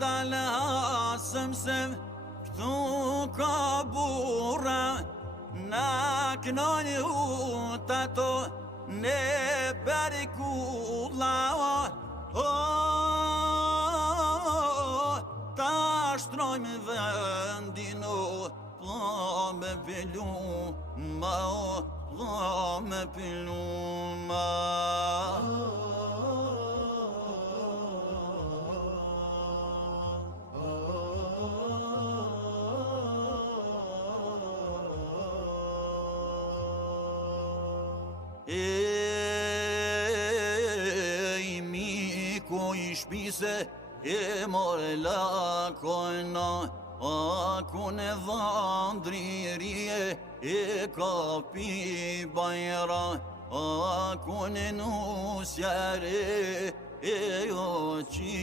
dalë hasëm se këtu ka burra, na kënojnë hutë ato ne perikulla. Ta shtrojmë vendin po me piluma, po me piluma. Ej, miku I shpise e more lakojna, aku në dhandrirje e kapi bajra, aku në nusjare e oqi.